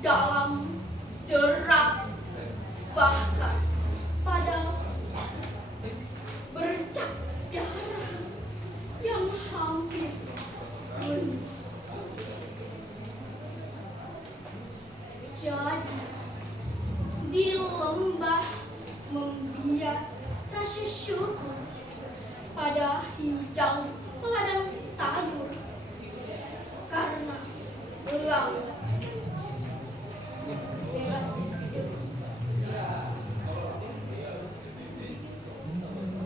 dalam derap, bahkan pada bercak darah yang hampir menutup. Jadi di lembah membias rasa syukur pada hijau ladang sayur, karena laut bebas.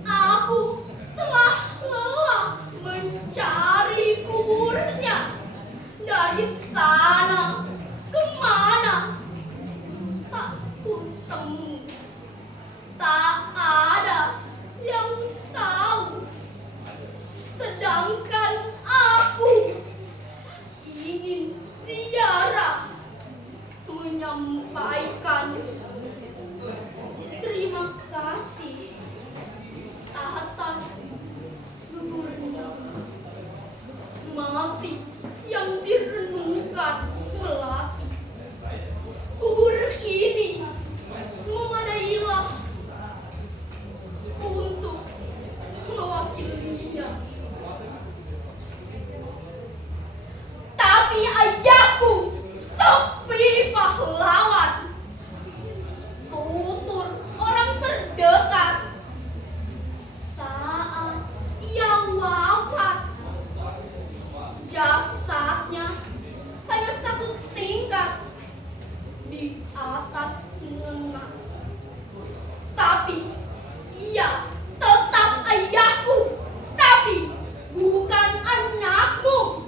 Aku telah lelah mencari kuburnya, dari sana kemana tak kutemu. Tak ada yang tahu, sedangkan aku ingin ziarah menyampaikan terima kasih atas gugurnya mati yang direnungkan melati. Kubur ini memadailah untuk mewakilinya. Tapi ayahku sepi pahlawan, tutur orang terdekat saat ia wafat. Jasadnya hanya satu tingkat di atas ngengat, tapi ia tetap ayahku, tapi bukan anakmu.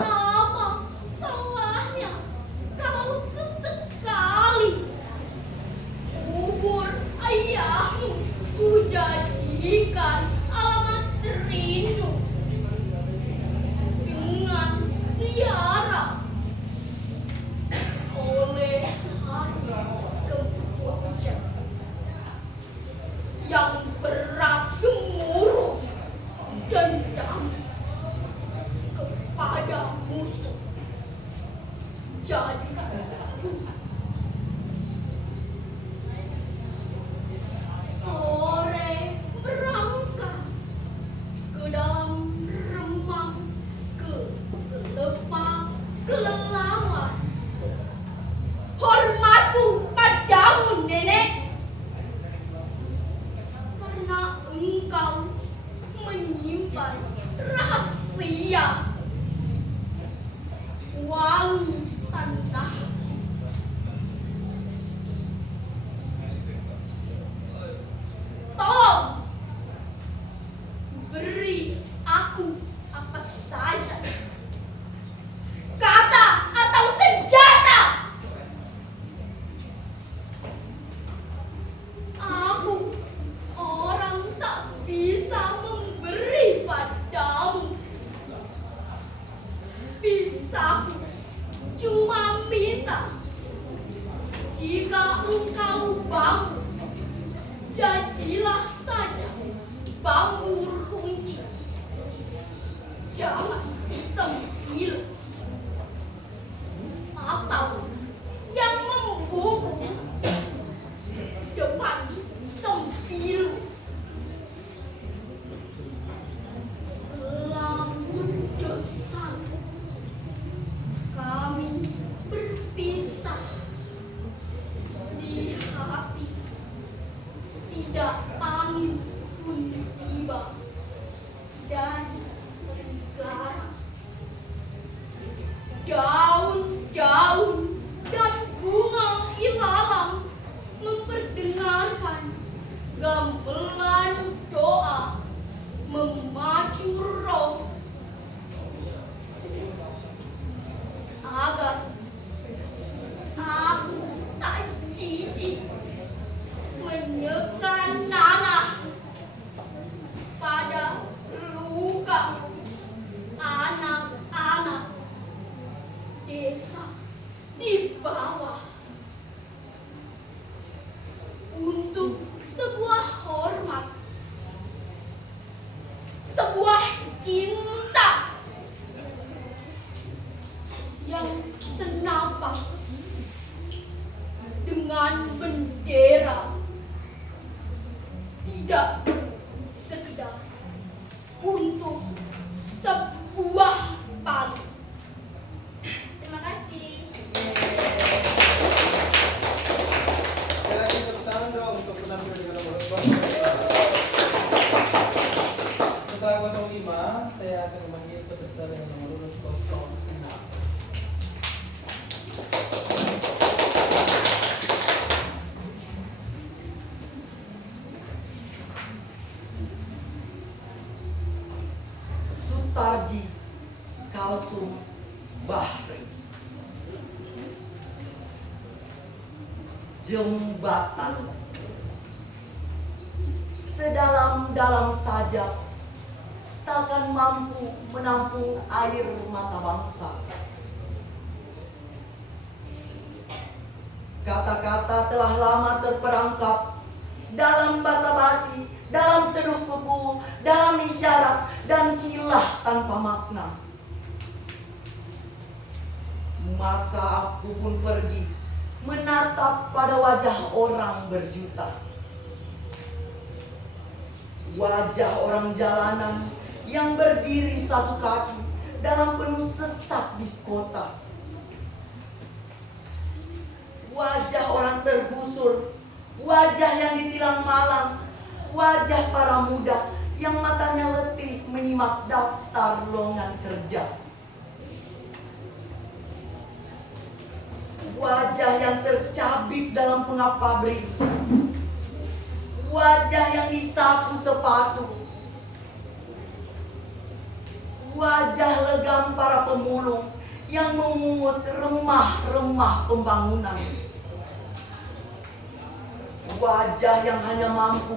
Apa salahnya kalau sesekali kubur ayahmu kujadikan alamat rindu dengan ziarah oleh hati kepuncak yang berat gemuruh dendam kepada musuh. Jadi sore berangkat ke dalam remang, ke lepak kelelawar. Hormatku padamu, nenek, karena engkau menyimpan rahasia wangi tanah. Tolong beri aku apa saja, kata atau senjata. Aku orang tak bisa memberi padamu. Bisaku cuma minta, jika engkau bangun, jadilah saja bambu runcing, jangan sempilu atau yang membungkuk depan sempilu. Lamun dosa kami berpisah di hati, tidak angin pun tiba dari negara. Daun-daun dan bunga ilalang memperdengarkan gamelan doa memacu roh agar aku tak jijik menyekan nanah pada luka tidak sekedar untuk sebuah palu. Terima kasih. Silakan tepuk tangan dong untuk penampilan dengan nomor 2. Setelah 05, saya akan memanggil peserta dengan nomor urut 06. Sutarji Kalsum Bahri. Jembatan sedalam-dalam saja takkan mampu menampung air mata bangsa. Kata-kata telah lama terperangkap dalam basa-basi, dalam teduh kuku, dalam isyarat dan kilah tanpa makna. Maka aku pun pergi menatap pada wajah orang berjuta. Wajah orang jalanan yang berdiri satu kaki dalam penuh sesak bis kota. Wajah orang tergusur, wajah yang ditilang malam, wajah para muda yang matanya letih menyimak daftar lowongan kerja. Wajah yang tercabik dalam pengap pabrik, wajah yang disapu sepatu, wajah legam para pemulung yang memungut remah-remah pembangunan, wajah yang hanya mampu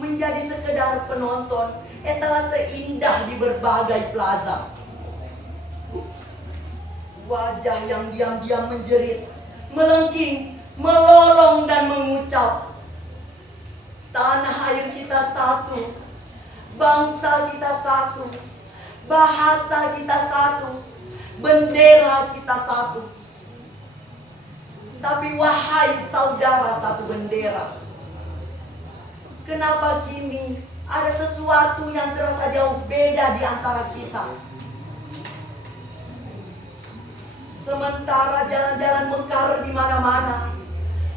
menjadi sekedar penonton etalase indah di berbagai plaza. Wajah yang diam-diam menjerit, melengking, melolong dan mengucap, tanah air kita satu, bangsa kita satu, bahasa kita satu, bendera kita satu. Tapi wahai saudara satu bendera, kenapa kini ada sesuatu yang terasa jauh beda di antara kita? Sementara jalan-jalan mekar di mana-mana,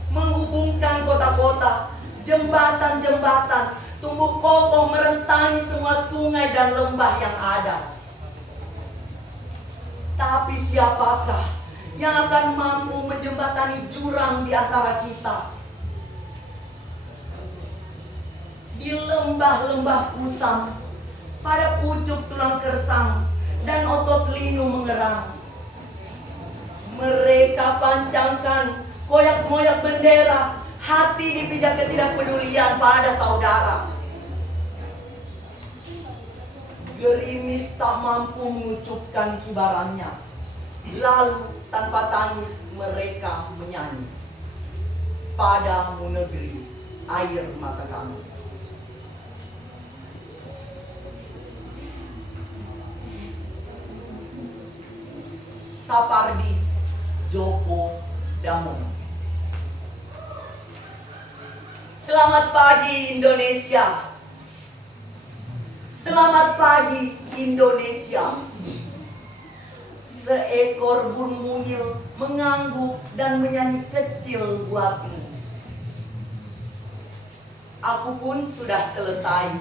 menghubungkan kota-kota, jembatan-jembatan tumbuh kokoh merentangi semua sungai dan lembah yang ada. Tapi siapakah yang akan mampu menjembatani jurang di antara kita? Di lembah-lembah kusam, pada pucuk tulang kersang dan otot linu mengerang, mereka pancangkan koyak-moyak bendera, hati dipijak ketidakpedulian pada saudara. Gerimis tak mampu mengucupkan kibarannya, lalu tanpa tangis mereka menyanyi, padamu negeri air mata kami. Sapardi Djoko Damono. Selamat pagi Indonesia. Selamat pagi Indonesia. Seekor burung mungil mengangguk dan menyanyi kecil buatmu. Aku pun sudah selesai,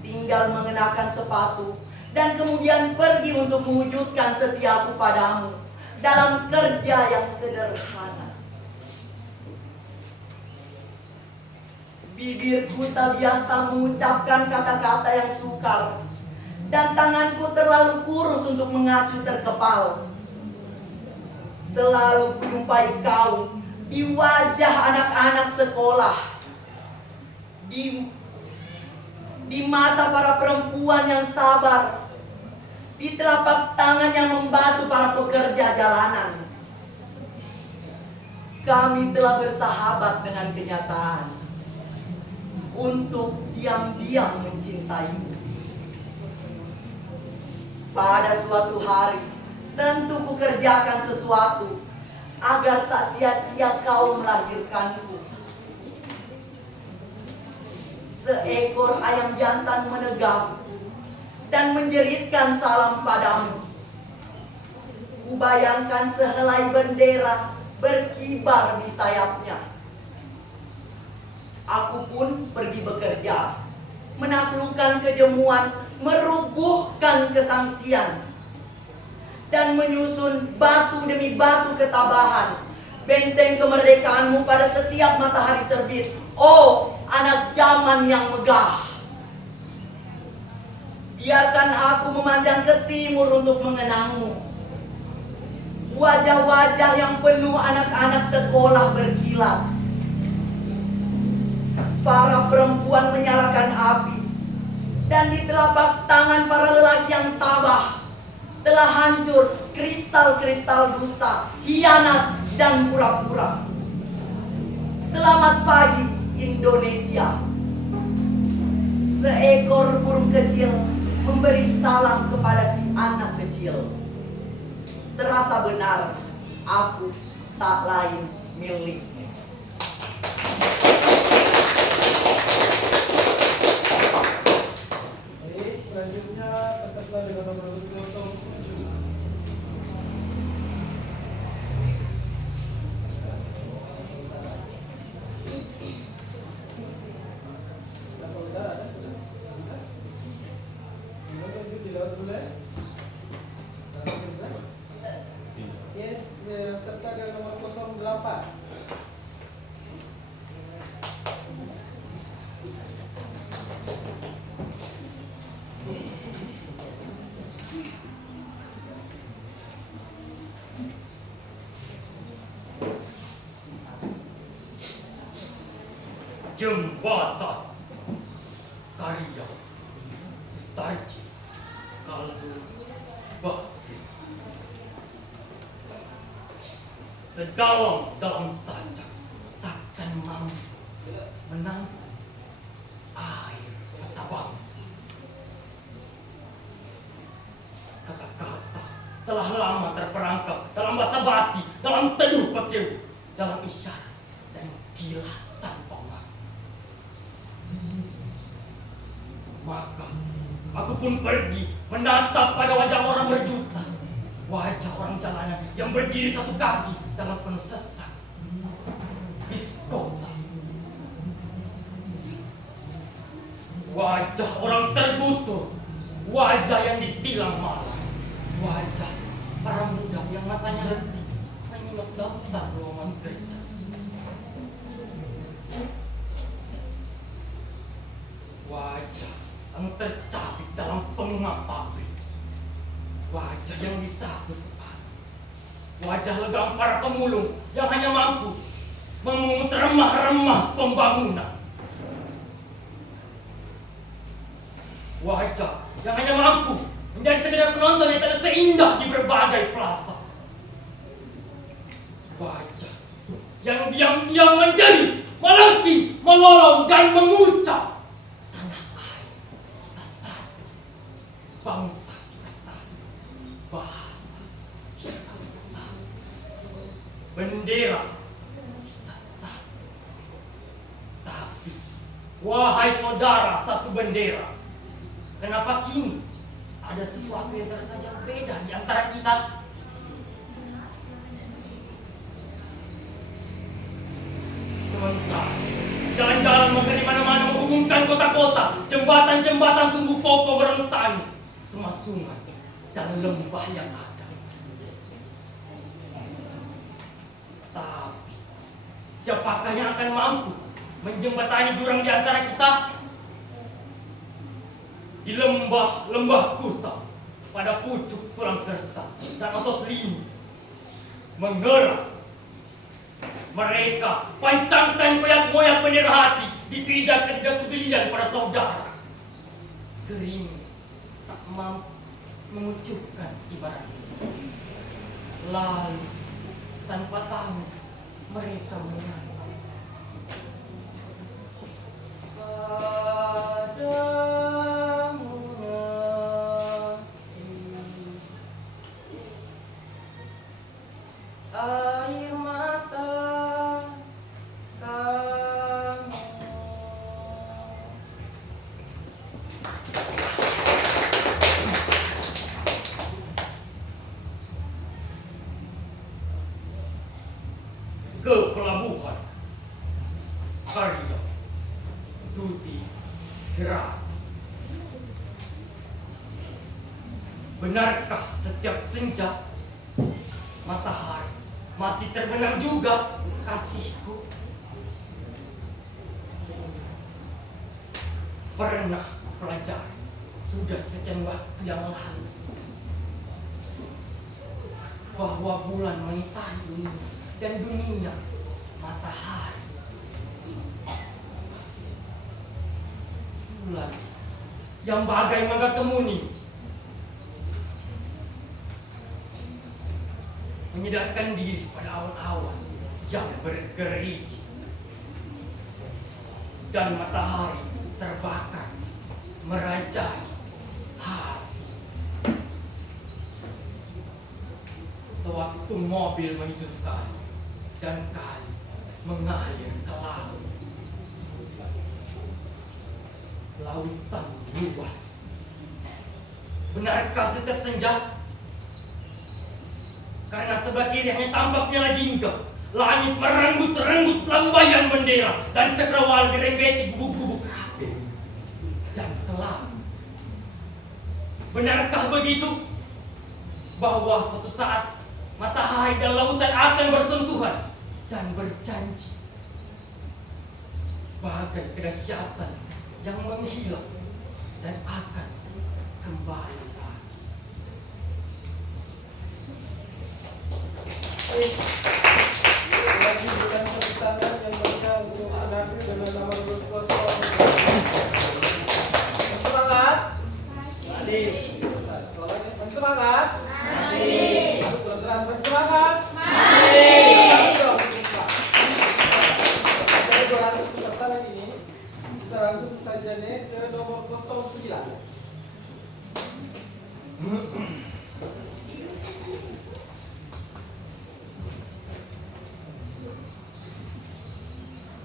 tinggal mengenakan sepatu dan kemudian pergi untuk mewujudkan setiaku padamu dalam kerja yang sederhana. Bibirku tak biasa mengucapkan kata-kata yang sukar, dan tanganku terlalu kurus untuk mengacu terkepal. Selalu kujumpai kau di wajah anak-anak sekolah, di mata para perempuan yang sabar, di telapak tangan yang membantu para pekerja jalanan. Kami telah bersahabat dengan kenyataan untuk diam-diam mencintaimu. Pada suatu hari, tentu kukerjakan sesuatu agar tak sia-sia kau melahirkanku. seekor ayam jantan menegak dan menjeritkan salam padamu. Kubayangkan sehelai bendera berkibar di sayapnya. Aku pun pergi bekerja, menaklukkan kejemuan, merubuhkan kesangsian, dan menyusun batu demi batu ketabahan, benteng kemerdekaanmu pada setiap matahari terbit. Oh, anak zaman yang megah. Biarkan aku memandang ke timur untuk mengenangmu. Wajah-wajah yang penuh anak-anak sekolah berkilat. Para perempuan menyalakan api, dan di telapak tangan para lelaki yang tabah telah hancur kristal-kristal dusta, hianat, dan pura-pura. Selamat pagi Indonesia. Seekor burung kecil memberi salam kepada si anak kecil. Terasa benar, aku tak lain miliknya. Baik, selanjutnya peserta dengan nomor 07. Serta dengan nomor 08. Jembatan karya Taji Kalsul Bakti. Sedalam-dalam saja takkan mampu menampung air mata bangsa. Kata-kata telah lama terperangkap dalam basa-basi, dalam teduh pekew, dalam isyarat dan kilatan pengaruh. Maka aku pun pergi menatap pada wajah orang berjuta, wajah orang jalanan yang berdiri satu kaki dalam penuh sesak biskota, wajah orang tergusur, wajah yang ditilang malam, wajah para muda yang matanya letih menyimak daftar lowongan kerja. Wajah yang tercapit dalam pengap pabrik, wajah yang disapu sepatu, wajah legam para pemulung yang hanya mampu memungut remah-remah pembangunan, wajah yang hanya mampu menjadi sekedar penonton yang tak seindah di berbagai plaza, wajah yang diam-diam menjadi, melengking, melolong dan mengucap, bangsa kita satu, bahasa kita satu, bendera kita satu. Tapi, wahai saudara satu bendera, kenapa kini ada sesuatu yang terasa saja beda di antara kita? Sementara jalan-jalan mengenai mana-mana menghubungkan kota-kota, jembatan-jembatan tumbuh kokoh berentani, semua sungai dan lembah yang ada. Tapi siapakah yang akan mampu menjembatani jurang di antara kita? Di lembah-lembah kusam, pada pucuk tulang kersa dan otot lini mengerang, mereka pancangkan koyak-moyak bendera hati, dipijak ketidakpedulian pada saudara. Gerimis tak mampu mengucapkan ibarat itu. Lalu tanpa tangis mereka menyanyi. Padamu air mata kamu benarkah setiap senja matahari masih terbenam juga kasihku? Pernah pelajari sudah sekian waktu yang lalu bahwa bulan mengitari dunia dan dunia matahari. Bulan yang bagai mangga kemuni menyedarkan diri pada awan-awan yang bergerigi, dan matahari terbakar merajai hati. Sewaktu mobil menyusutkan dan kali mengalir ke laut, lautan luas. Benarkah setiap senja? Karena sebelah kiri hanya tampaknya jingga, langit merenggut-renggut lambaian bendera, dan cakrawala dirembeti gubuk-gubuk rapi dan kelam. Benarkah begitu? Bahwa suatu saat matahari dan lautan akan bersentuhan dan berjanji bagai kedahsyatan yang menghilang dan akan kembali lagi. Lagi bukan perpisahan yang banyak untuk menanti dengan nomor urut 0. Semangat. Masih semangat. Masih. Keras, masih semangat. Masih. Kita langsung peserta lagi ini. Kita langsung saja nih ke nomor 09.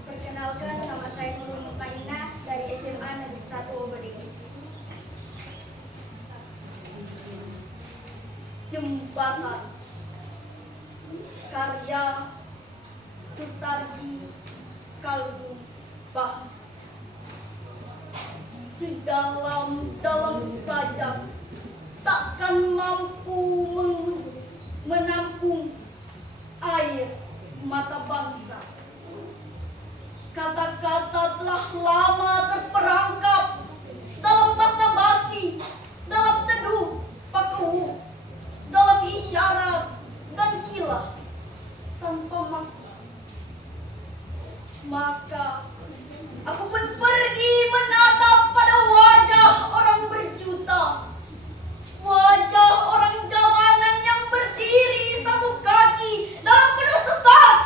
Perkenalkan, nama saya Nurul Mukaina dari SMA Negeri 1 Obodeng. Jembatan karya Sutarji Kalsum Bah. Sedalam-dalam saja takkan mampu menampung air mata bangsa. Kata-kata telah lama terperangkap dalam basa-basi, dalam teduh, pakewu, dalam isyarat dan kilah tanpa makna. Maka aku pun pergi menatap pada wajah orang berjuta, wajah orang jalanan yang berdiri satu kaki dalam penuh sesat,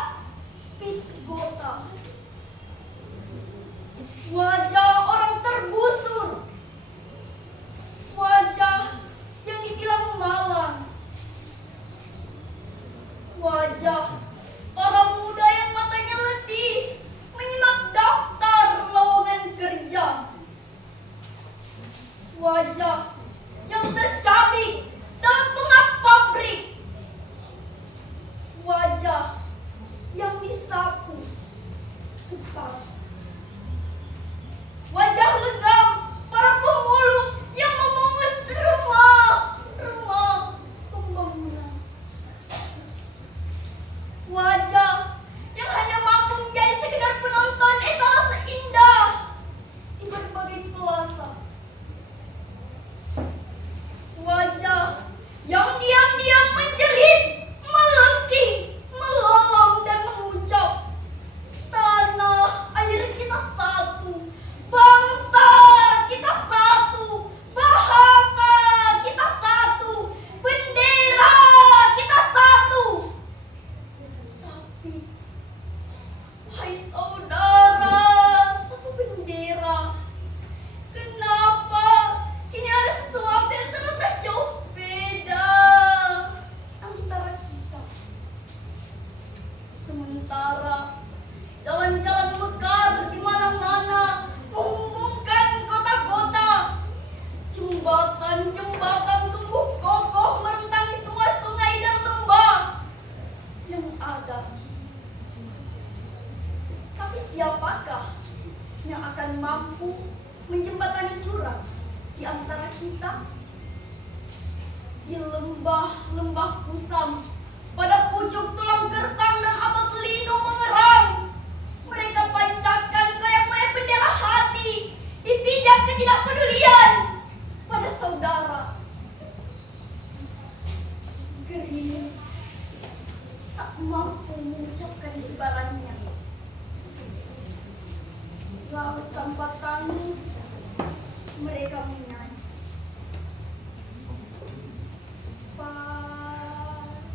pisgota. Wajah orang tergusur, wajah yang ditilang malang, wajah para muda yang matanya letih menyimak daftar lowongan kerja, wajah yang tercabik dalam pengap pabrik, wajah yang disapu sepatu, wajah legam para pemulung yang memungut remah-remah pembangunan, wajah yang hanya mampu menjadi sekedar penonton etalase indah di berbagai plaza, wajah yang diam-diam menjerit, melengking, melolong dan mengucap, tanah air kita satu, bangsa kita satu, bahasa kita satu, bendera kita satu. Tapi, wahai saudara, satu bendera, kenapa kini ada sesuatu yang terasa jauh beda antara kita? Sementara jalan-jalan mekar di mana-mana menghubungkan kota-kota, jembatan-jembatan tumbuh kokoh merentangi semua sungai dan lembah yang ada. Tapi siapakah yang akan mampu menjembatani jurang di antara kita? Di lembah-lembah kusam, pada pucuk tulang gersang dan otot linu mengerang, mereka pancakan goyang-goyang bendera hati, dipijak ketidakpedulian pada saudara. Gerimis tak mampu mengucapkan imbalannya. Laut tanpa tangis, mereka menyanyi. Padamunya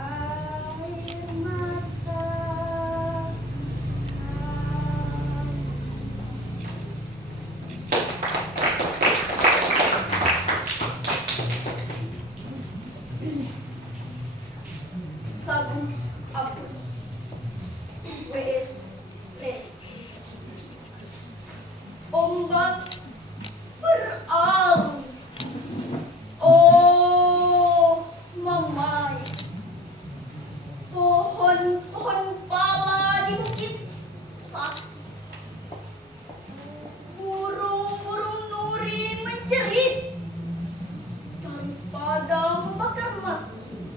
air mata Sabu Abu W.S. Red. Ombak beralun. Oh, mamai. Pohon-pohon pala di bukit sakit. Burung-burung nuri menjerit. Daripada membakar masjid,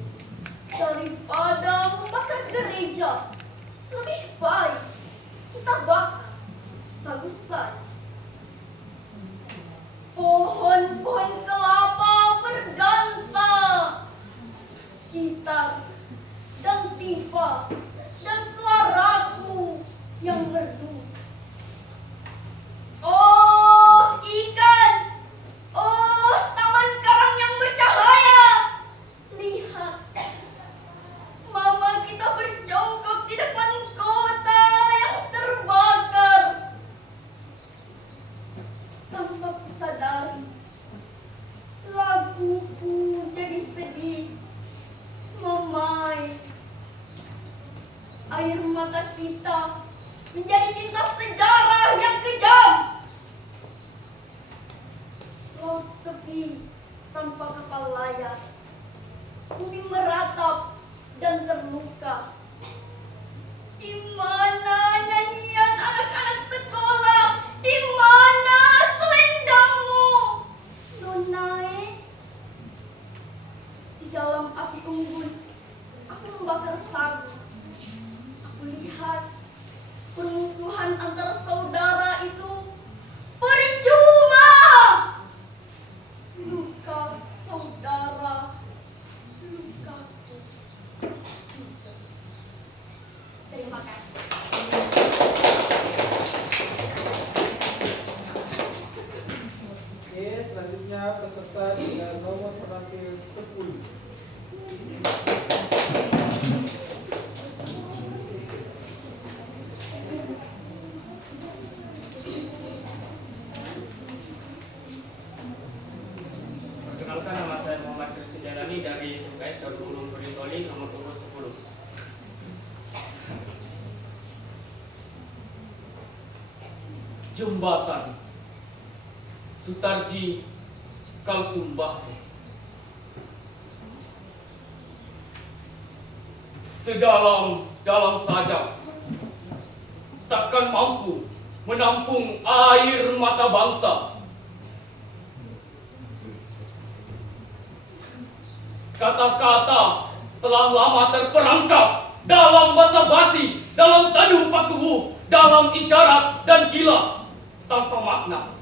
daripada membakar gereja, lebih baik kita bakar sagu saja. Pohon-pohon kelapa berdansa, gitar dan tifa dan suaraku yang merdu. Oh ikan, oh taman karang yang bercahaya, lihat mama kita berjongkok di depan kota yang terbakar. Tanpa kusadari, laguku jadi sedih. Mamai, air mata kita menjadi tinta sejarah yang kejam. Laut sepi tanpa kapal layar, bumi meratap dan terluka. Di mana nyanyian anak-anak sekolah? Di mana selendangmu, Nonae? Di dalam api unggun, aku membakar sagu. Aku lihat permusuhan antara saudara itu percuma. Luka saudara, lukaku juga. Terima kasih. Oke, selanjutnya peserta dengan nomor penampil 10. Perkenalkan, nama saya Muhammad Kristi Jalani dari SMKS Darul Ulum Toli, nomor urut 10. Jembatan Sutarji Kalsumbah. Sedalam-dalam saja takkan mampu menampung air mata bangsa. Kata-kata telah lama terperangkap dalam basa-basi, dalam taduh pakubuh, dalam isyarat dan gila tanpa makna.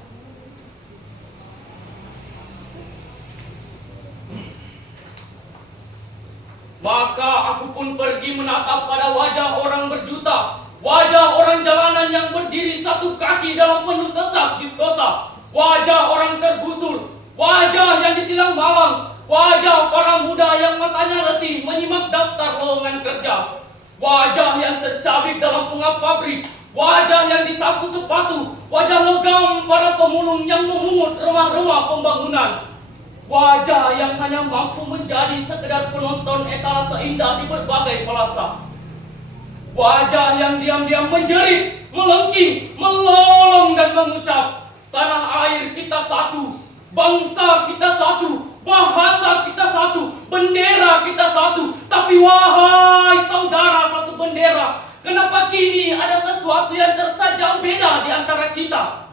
Maka aku pun pergi menatap pada wajah orang berjuta, wajah orang jalanan yang berdiri satu kaki dalam penuh sesak di kota, wajah orang tergusur, wajah yang ditilang malang, wajah para muda yang matanya letih menyimak daftar lowongan kerja, wajah yang tercabik dalam pengap pabrik, wajah yang disapu sepatu, wajah legam para pemulung yang memungut rumah-rumah pembangunan, wajah yang hanya mampu menjadi sekedar penonton etalase indah di berbagai plaza, wajah yang diam-diam menjerit, melengking, melolong dan mengucap, tanah air kita satu, bangsa kita satu, bahasa kita satu, bendera kita satu. Tapi wahai saudara satu bendera, kenapa kini ada sesuatu yang tersajang beda di antara kita?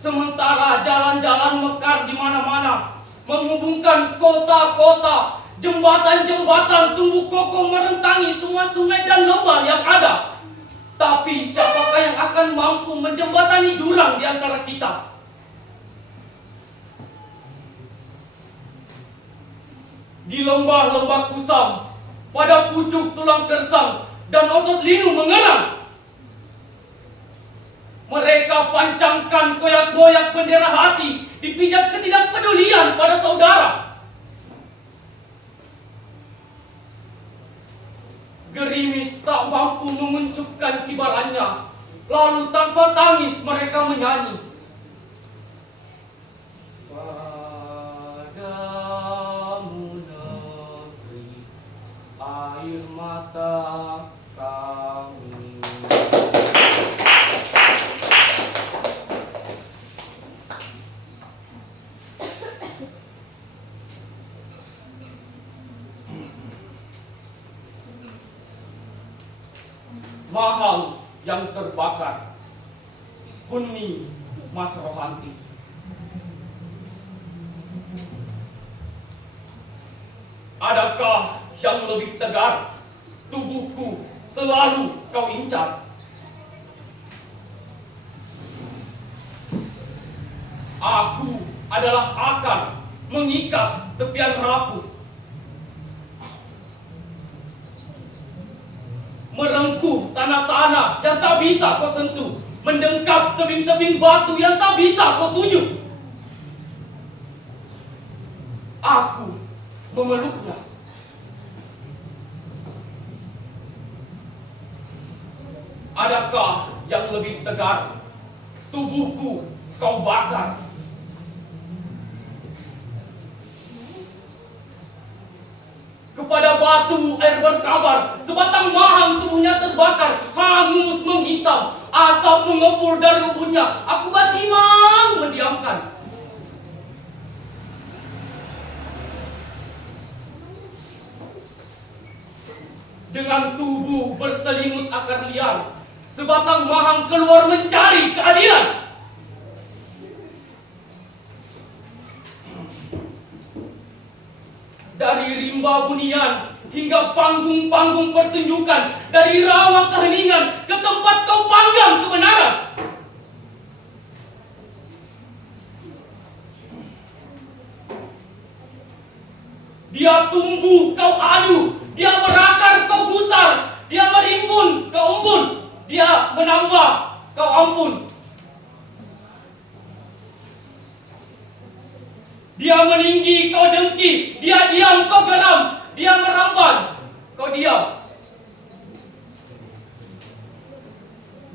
Sementara jalan-jalan mekar di mana-mana, menghubungkan kota-kota, jembatan-jembatan tumbuh kokoh merentangi semua sungai dan lembah yang ada. Tapi siapakah yang akan mampu menjembatani jurang di antara kita? Di lembah-lembah kusam, pada pucuk tulang gersang dan otot linu mengerang, mereka pancangkan koyak-koyak bendera hati, dipijak ketidakpedulian pada saudara. Gerimis tak mampu menguncupkan kibarannya, lalu tanpa tangis mereka menyanyi. Padamu negeri, air mata kami. Mahal yang terbakar, Huni Mas Rohanti. Adakah yang lebih tegar? Tubuhku selalu kau incar. Aku adalah akar mengikat tepian rapuh, merengkuh tanah-tanah yang tak bisa kau sentuh, mendengkap tebing-tebing batu yang tak bisa kau tuju. Aku memeluknya. Adakah yang lebih tegar? Tubuhku kau bakar. Kepada batu air berkabar, sebatang mahang tubuhnya terbakar, hangus menghitam, asap mengepul dari ubunnya. Aku batimang mendiamkan. Dengan tubuh berselimut akar liar, sebatang mahang keluar mencari keadilan. Dari rimba bunian hingga panggung-panggung pertunjukan, dari rawa keheningan ke tempat kau panggang kebenaran. Dia tumbuh kau adu, dia berakar kau gusar, dia merimbun kau embun, dia menambah kau ampun. Dia meninggi kau dengki, dia diam kau geram, dia meramban kau diam.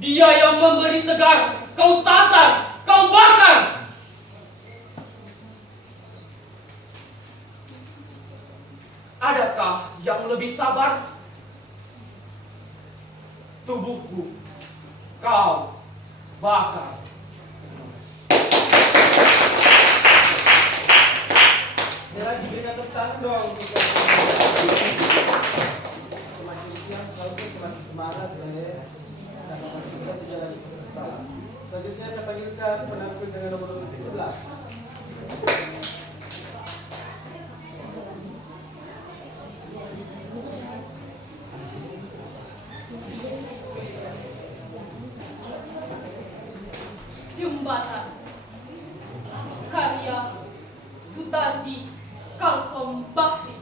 Dia yang memberi segar, kau sasar, kau bakar. Adakah yang lebih sabar? Tubuhku kau bakar. Lagi berikan tepuk tangan dong. Semakin siang harusnya semakin semangat ya. Karena masih bisa 3 lagi peserta. Selanjutnya saya panggilkan penampil dengan nomor 11. Jembatan karya Sutarji Kalsom Bahri.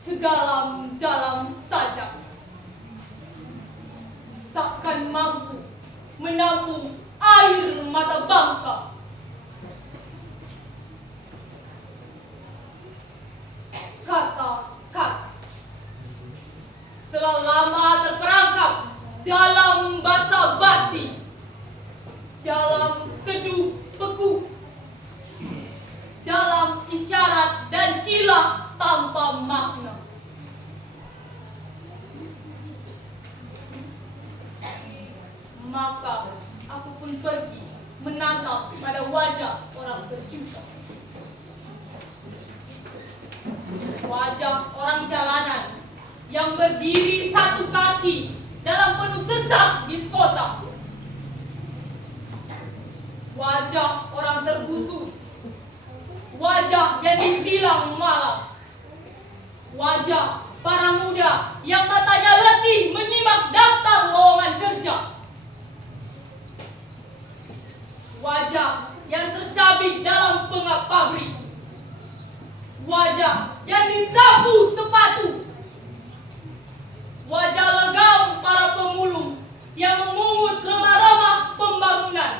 Sedalam-dalam saja takkan mampu menampung air mata bangsa. Kata-kata telah lama terperangkap dalam basa-basi, dalam teduh beku, dalam isyarat dan kilah tanpa makna. Maka aku pun pergi menatap yang berdiri satu kaki dalam penuh sesak biskota. Wajah orang terbusuk, wajah yang dibilang malam, wajah para muda yang matanya letih menyimak daftar lowongan kerja, wajah yang tercabik dalam pengap pabrik, wajah yang disapu sepatu, wajah legam para pemulung yang memungut remah-remah pembangunan,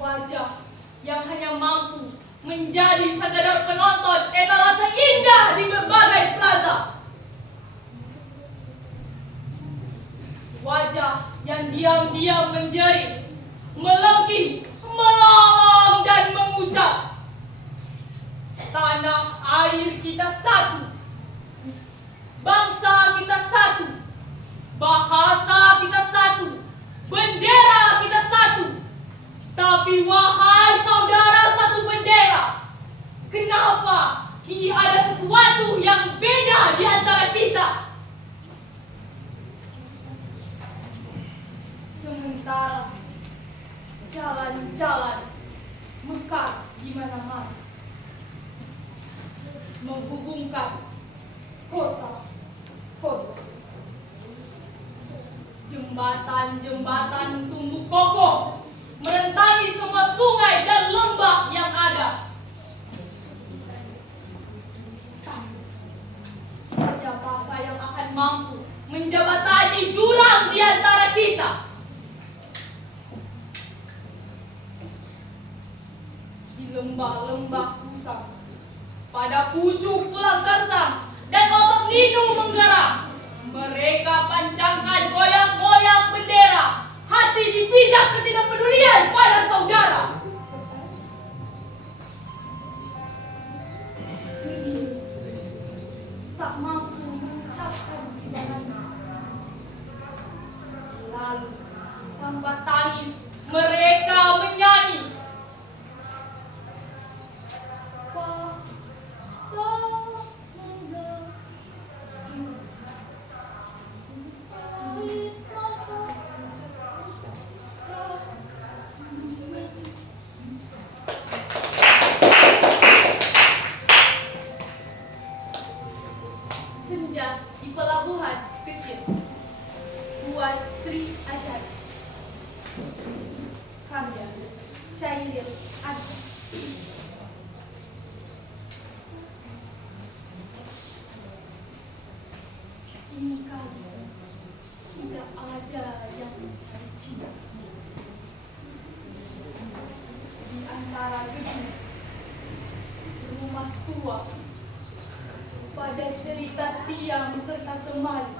wajah yang hanya mampu menjadi sekadar penonton etalase indah di berbagai plaza, wajah yang diam-diam menjerit, melengking, melolong dan mengucap, tanah air kita satu, bangsa kita satu, bahasa kita satu, bendera kita satu. Tapi wahai saudara satu bendera, kenapa kini ada sesuatu yang beda di antara kita? Sementara jalan-jalan mekar di mana-mana, menghubungkan kota-kota, jembatan-jembatan tumbuh kokoh merentangi semua sungai dan lembah yang ada. Siapakah yang akan mampu menjembatani jurang di antara kita? Di lembah-lembah kusam, pada pucuk tulang kersang dan otot linu menggerak, mereka pancangkan goyang-goyang bendera, hati dipijak ketidakpedulian pada saudara. Tak mampu mengucapkan kehilangannya. Lalu tanpa tangis mereka menyanyi. Senja di pelabuhan kecil, buat Sri Ajari, karya Cairil Adi. Ini kali tidak ada yang mencari cinta di antara gedung rumah tua. Pada cerita tiang serta temali,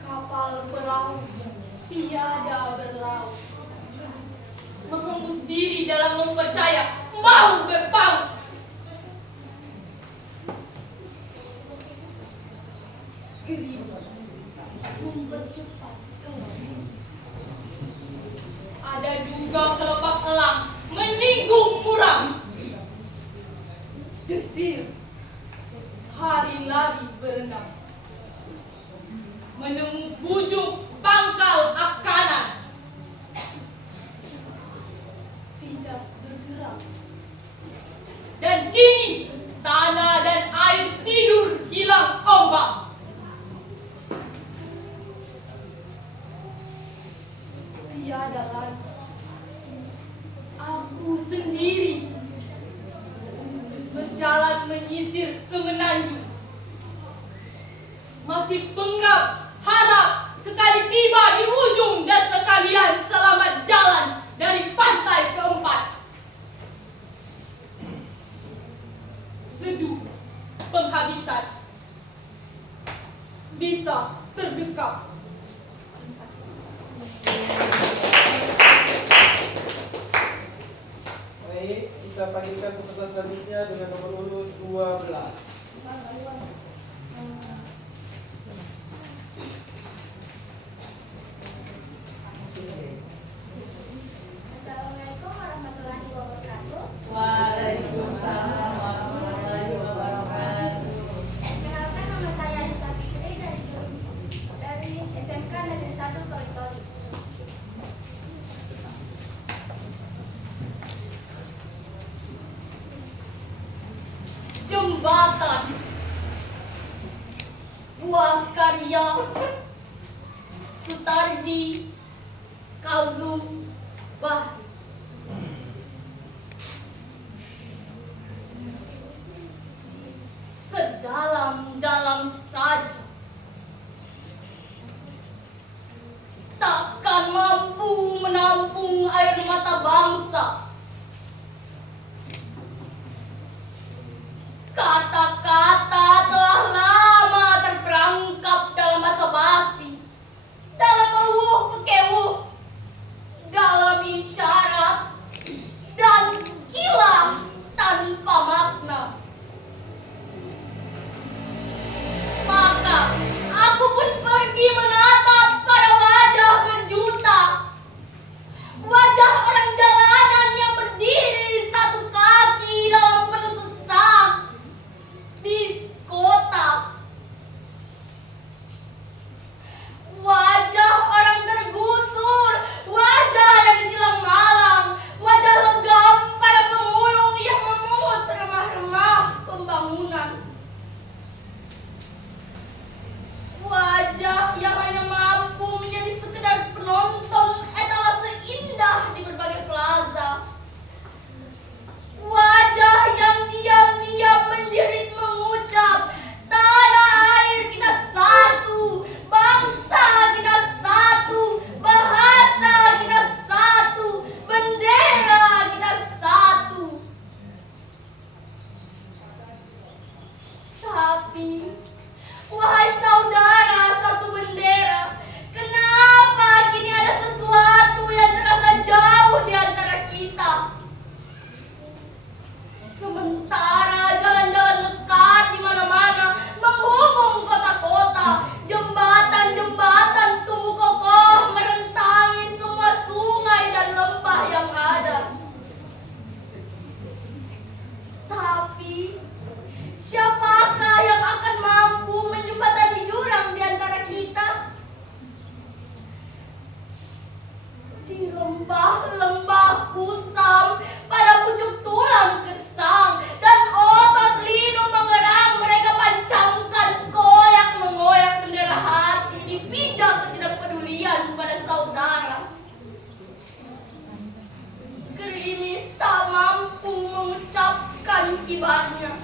kapal perahu tiada berlaut, menghembus diri dalam mempercaya mau berpaut. Gerimis mempercepat kelam. Ada juga kelopak elang menyinggung muram. Desir, hari lari berenang, menemu bujuk pangkal akanan, tidak bergerak, dan kini tanah dan air tidur hilang ombak. Tiada lagi, aku sendiri berjalan menyisir semenanjung, masih pengap harap sekali tiba di ujung dan sekalian selamat jalan dari pantai keempat. Seduh penghabisan bisa terdekat. Baik, kita panggilkan peserta selanjutnya dengan nomor urut 12. Assalamualaikum warahmatullahi wabarakatuh. Waalaikumsalam. jembatan. Buah karya Sutarji Kazum Bahri. Sedalam-dalam saja takkan mampu menampung air mata bangsa. Kata-kata telah lama terperangkap dalam basa-basi, dalam euuh-pekeuuh, dalam isyarat dan kilah tanpa makna. Maka aku pun pergi menatap pada wajah berjuta, wajah orang jalanan yang berdiri satu kaki dalam penuh sesak bis kota, wajah orang tergusur, wajah yang ditilang malang, wajah legam para pemulung yang memungut remah-remah pembangunan, wajah yang hanya mampu menjadi sekedar penonton etalase indah di berbagai plaza, wajah yang diam-diam menjerit mengucap, tanah air kita satu, bangsa kita satu, bahasa kita satu, bendera kita satu. Tapi wahai saudara satu bendera, kenapa kini ada sesuatu yang terasa jauh di antara kita? Sementara jalan-jalan mekar di mana-mana menghubung kota-kota, jembatan-jembatan tumbuh kokoh merentangi semua sungai dan lembah yang ada. Tapi siapakah yang akan mampu menjembatani jurang di antara kita? Di lembah-lembah kusam, pada pucuk tulang gersang dan otot linu mengerang, mereka pancangkan koyak mengoyak bendera hati, dipijak ketidakpedulian pada saudara. Gerimis tak mampu mengucapkan kibarnya.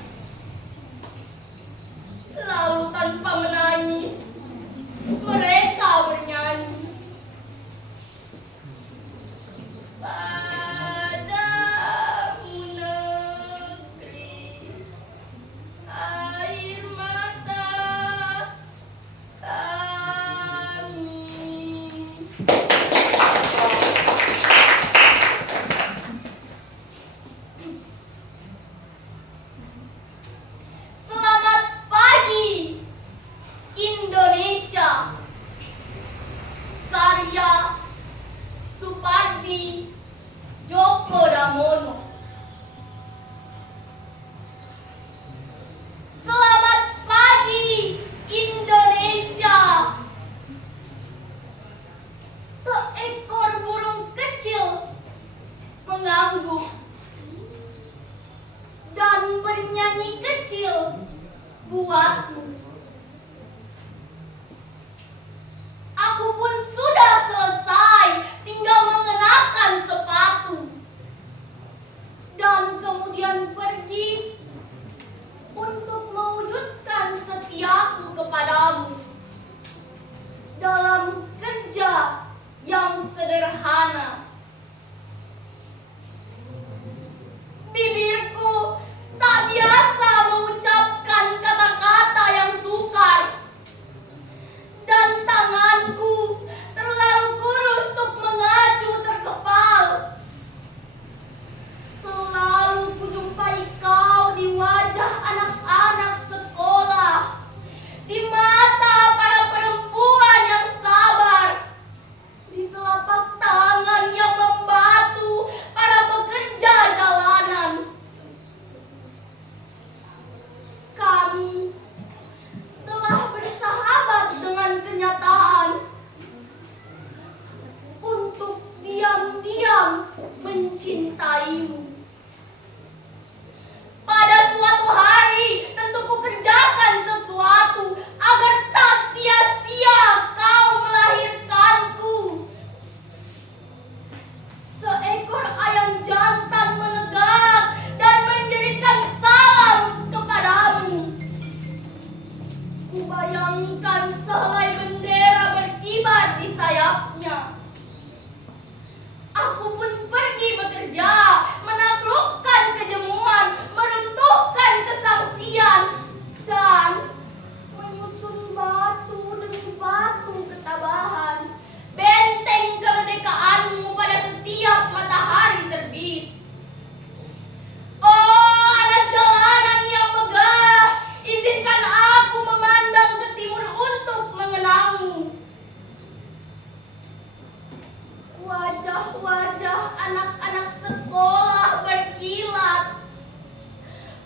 Lalu tanpa menangis, mereka bernyanyi. Padamu negeri, air mata kami. Selamat pagi, Indonesia. Karya Supardi Djoko Damono. Selamat pagi, Indonesia. Seekor burung kecil mengangguk dan bernyanyi kecil buatmu. Aku pun sudah selesai, tinggal mengenakan sepatu dan kemudian pergi untuk mewujudkan setiaku kepadamu dalam kerja yang sederhana. Bibirku tak biasa mengucapkan kata-kata yang sukar, dan tanganku terlalu kurus untuk mengacu terkepal. Selalu kujumpai kau di wajah anak-anak sekolah, di mata para perempuan yang sabar, di telapak tangan yang membatu para pekerja jalanan. Kami telah bersahabat dengan kenyataan untuk diam-diam mencintaimu. Pada suatu hari Wajah-wajah anak-anak sekolah berkilat.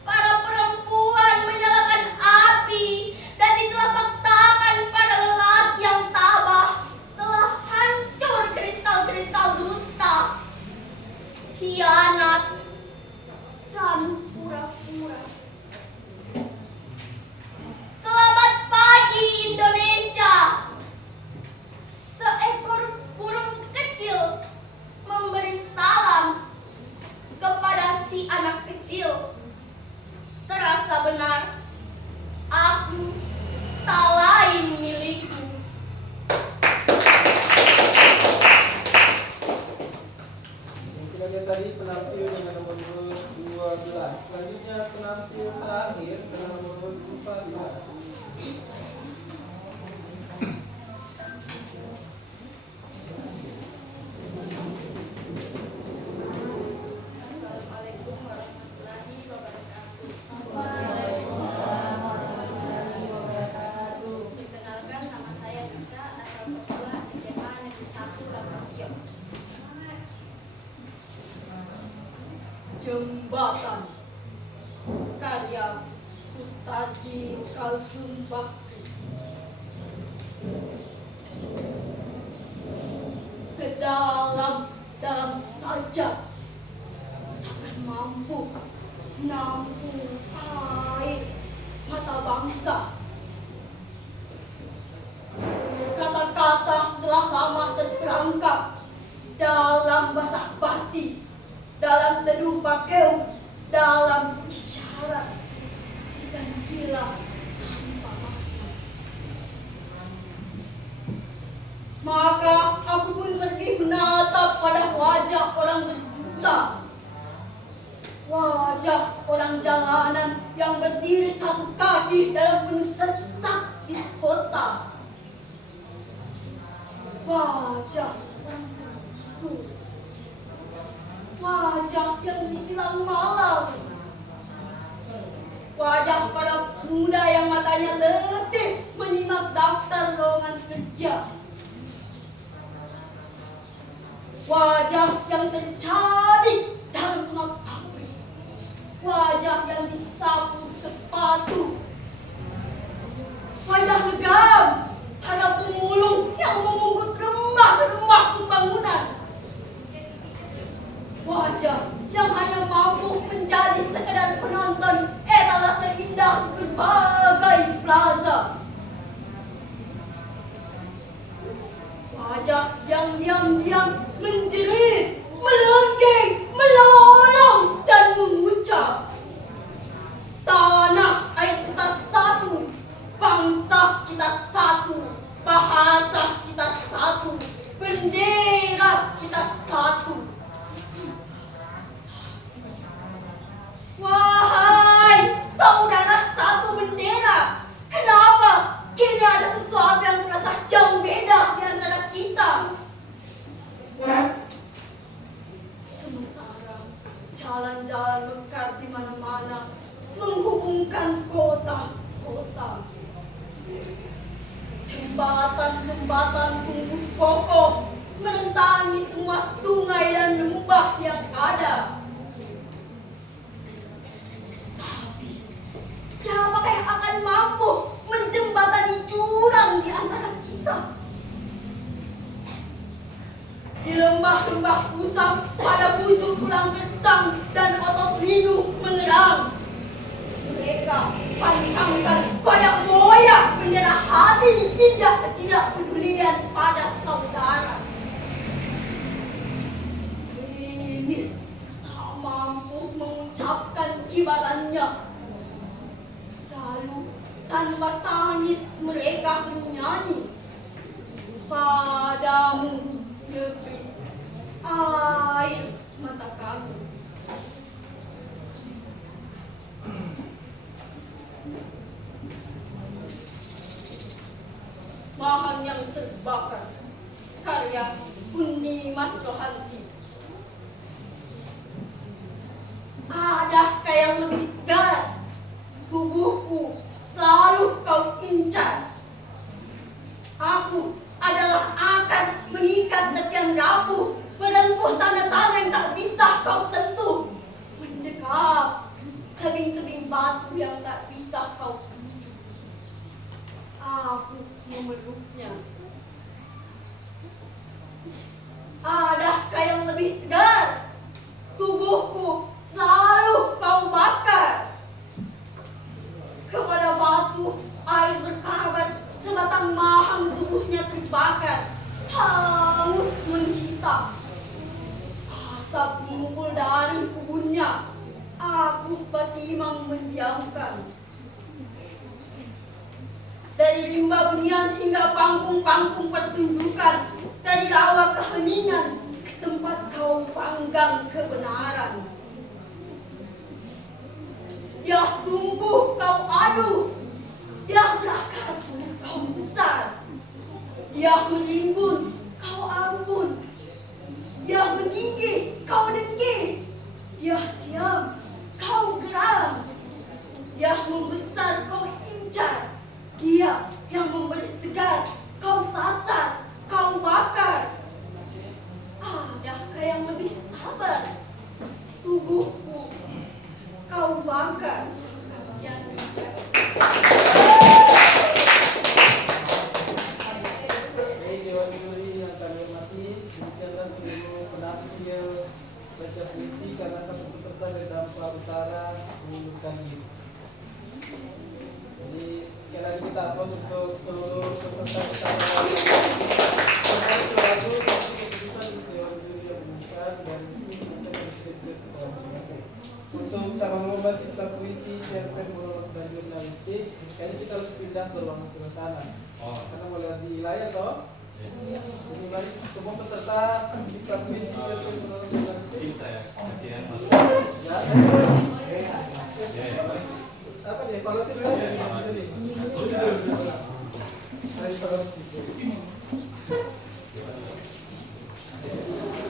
Para perempuan menyalakan api, dan di telapak tangan para lelaki yang tabah telah hancur kristal-kristal dusta, khianat, dan pura-pura. Selamat pagi Indonesia. Seekor burung kecil memberi salam kepada si anak kecil. Terasa benar, aku tak lain milikku. Yang kita lihat tadi penampil dengan nomor 12. Selanjutnya penampil terakhir dengan nomor 14. Assalamualaikum warahmatullahi wabarakatuh. Perkenalkan, nama saya Rizka, asal sekolah SMA Negeri 1 Ramasio. Jembatan karya Sutarji Kalsumbakti. Sedalam saja akan mampu menampung air mata bangsa. Kata-kata telah lama terperangkap dalam basah basi, dalam teduh pakeu, dalam isyarat dan gila tanpa makna. Maka aku pun pergi menatap pada wajah orang berjuta, wajah orang jalanan yang berdiri satu kaki dalam penuh sesak di kota, wajah orang tergusur, wajah yang ditilang malam, wajah para pemuda yang matanya letih menyimak daftar lowongan kerja, wajah yang tercabik dalam rumah pabrik, wajah yang disapu sepatu, wajah legam para pemulung yang memungut remah-remah pembangunan, wajah yang hanya mampu menjadi sekedar penonton etalase indah di berbagai plaza, wajah yang diam-diam menjerit, melenggeng, melolong, dan mengucap, tanah air kita satu, bangsa kita satu, bahasa kita satu, bendera kita satu. Wahai saudara satu bendera, kenapa kini ada sesuatu yang terasa jauh beda di antara kita? Sementara jalan-jalan mekar di mana-mana menghubungkan kota-kota, jembatan-jembatan tumbuh kokoh merentangi semua sungai dan lembah yang ada. Tapi siapakah yang akan mampu menjembatani jurang di antara kita? Di lembah-lembah pusat pada pucuk tulang gersang dan otot linu mengerang, mereka pancangkan koyak-moyak bendera hati hijau ketidakpedulian pada saudara. Linis tak mampu mengucapkan kibarannya. Lalu tanpa tangis mereka menyanyi, padamu negeri air mata kami. Mahang yang terbakar, karya Uni Mas Rohanti. Adakah yang lebih galak? Tubuhku selalu kau incar. Aku adalah akan mengikat mendekat tepian rapuh, merengkuh tanah-tanah yang tak bisa kau sentuh. Mendekat tebing-tebing batu yang tak bisa kau tuju. Aku memeluknya. Adakah yang lebih tegar? Tubuhku selalu kau bakar. Kepada batu, air berkabar, sebatang mahang tubuhnya terbakar, hangus menghitam. Asap memukul dari ubunnya, aku Patimang mendiamkan. Dari rimba bunian hingga panggung-panggung pertunjukan, dari rawa keheningan ke tempat kau panggang kebenaran. Dia tumbuh kau adu, dia berakar kau besar, dia menimbun kau ampun, dia meninggi kau dengki, dia diam kau geram, dia membesar kau incar, dia yang memberi segar kau sasar, kau bakar. Adakah yang lebih sabar? Tubuhku kau bakar. Yang Baik Dewan Juri yang kami hormati, demikianlah seluruh penampil baca puisi karena satu peserta dari Dampak Utara mengundurkan diri. Jadi sekali lagi kita aplaus untuk seluruh peserta utara. Sampai selalu satu keputusan Dewan Juri yang mengumumkan dan itu kita ke sekolah masing-masing. Untuk cabang lomba cipta puisi, cerpen, monolog dan jurnalistik, kayaknya kita harus pindah ke ruang sebelah sana. Karena melihat di layar toh. Jadi mari semua peserta cipta puisi, cerpen, monolog dan jurnalistik. Ya. Apa nih? Evaluasi dulu ya? Evaluasi.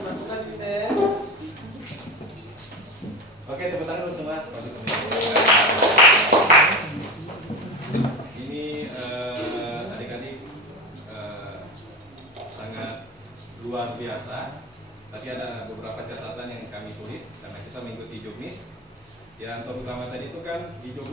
Masukkan kita. Oke, tepuk tangan dulu semua. Bagus semua. Ini adik-adik sangat luar biasa. Tapi ada beberapa catatan yang kami tulis karena kita mengikuti jobnis. Yang terutama tadi itu kan di jobnis